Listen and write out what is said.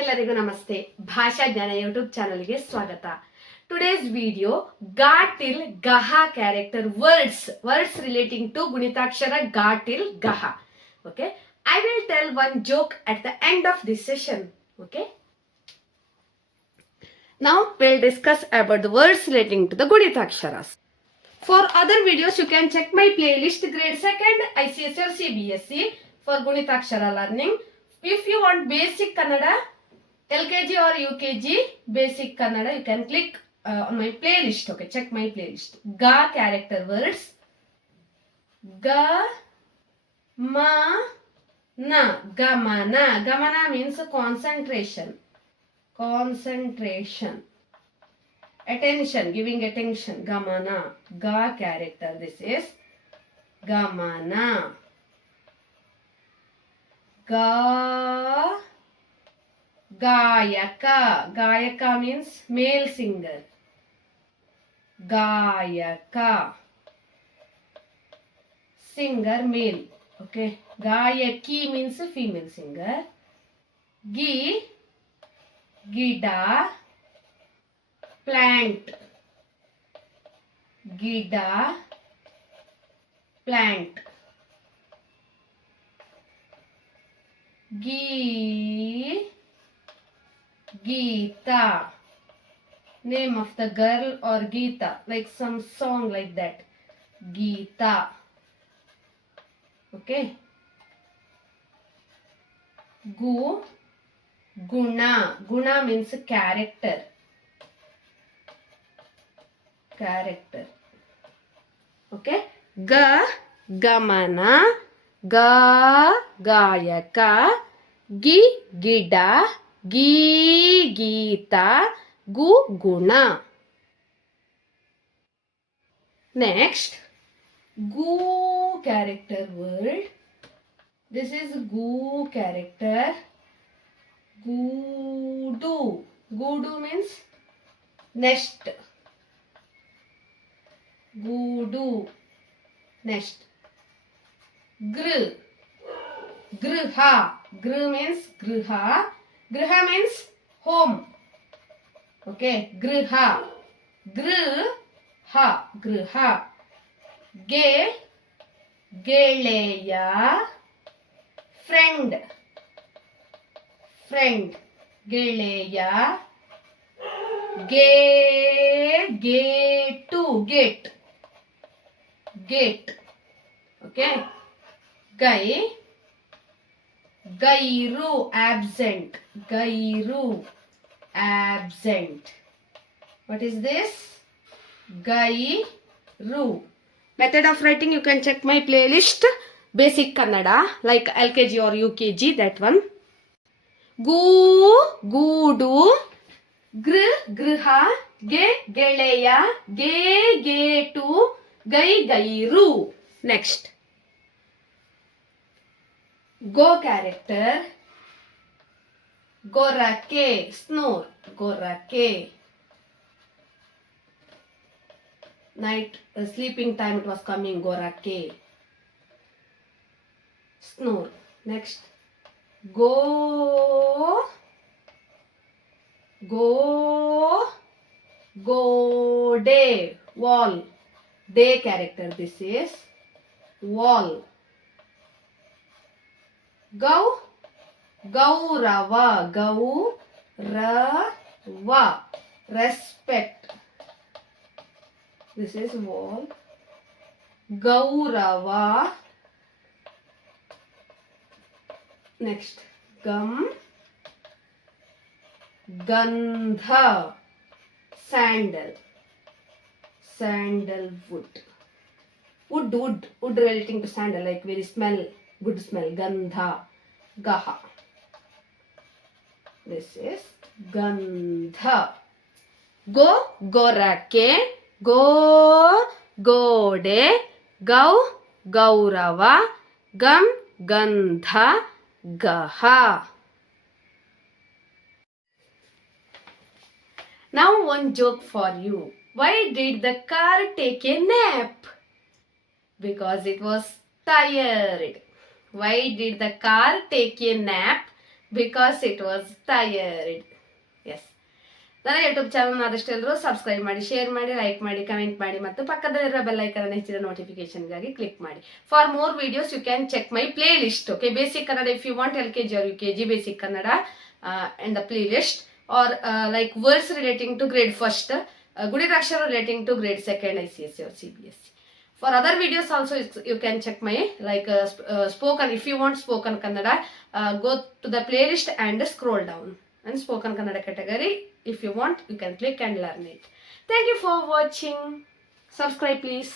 ಎಲ್ಲರಿಗೂ ನಮಸ್ತೆ. ಭಾಷಾ ಜ್ಞಾನ ಯೂಟ್ಯೂಬ್ ಚಾನಲ್ಗೆ ಸ್ವಾಗತ. Today's video ga till gaha character words relating to Gunitakshara ga till gaha. Okay, I will tell one joke at the end of this session. Okay, now we'll discuss about the words relating to the Gunitaksharas. For other videos you can check my playlist grade 2nd ICSE or CBSE for Gunitakshara learning. If you want basic Kannada, LKG or UKG basic Kannada, you can click on my playlist. Okay, check my playlist. Ga character words. Ga ma na. Gamana. Gamana means concentration. Concentration. Attention. Giving attention. Gamana. Ga character. This is gamana. Ga Gayaka. Gayaka means male singer. Gayaka. Singer male. Okay. Gayaki means female singer. Gida. Plant. Gida. Plant. Geeta. Name of the girl or Geeta, like some song like that. Geeta. Okay. Guna. Guna means character. Character. Okay. Gamana. Gayaka. Gida. Geeta. Guna. Next, Gu character word. This is Gu character. Gudu. Gudu means nest. Gudu. Nest. Griha. Gr means griha. Griha means home. Okay. Griha. Griha. Geleya. Friend. Geleya. Gate. Okay. Gairu. Absent. What is this? Gairu. Method of writing, you can check my playlist. Basic Kannada, like LKG or UKG, that one. Gudu. Griha. Geleya. Getu. Gairu. Next. Go character. Gorake. Snore. Gorake. Night, sleeping time it was coming. Gorake. Snore. Next. Gode. Wall. Day character. This is wall. Gaurava. Respect. This is wall. Gaurava. Next. Gandha. Sandalwood. Wood relating to sandal, like very good smell. Gandha. Gaha. This is Gandha. Gorake. Gode. Gaurava. Gandha. Gaha. Now one joke for you. Why did the car take a nap? Because it was tired. Why did the car take a nap? Because it was tired. Yes, ನನ್ನ YouTube channel ಆದಷ್ಟು ಎಲ್ಲರೂ subscribe ಮಾಡಿ, share ಮಾಡಿ, like ಮಾಡಿ, comment ಮಾಡಿ ಮತ್ತು ಪಕ್ಕದಲ್ಲಿರೋ bell icon ಹೆಚ್ಚಿನ ನೋಟಿಫಿಕೇಶನ್ಗಾಗಿ ಕ್ಲಿಕ್ ಮಾಡಿ. For more videos you can check my playlist. Okay, basic Kannada if you want LKG or UKG basic Kannada and the playlist, or like words relating to grade 1st, Guditaksharam relating to grade 2nd ICSE or CBSE. For other videos also you can check my like spoken. If you want spoken Kannada, go to the playlist and scroll down and spoken Kannada category. If you want, you can click and learn it. Thank you for watching. Subscribe please.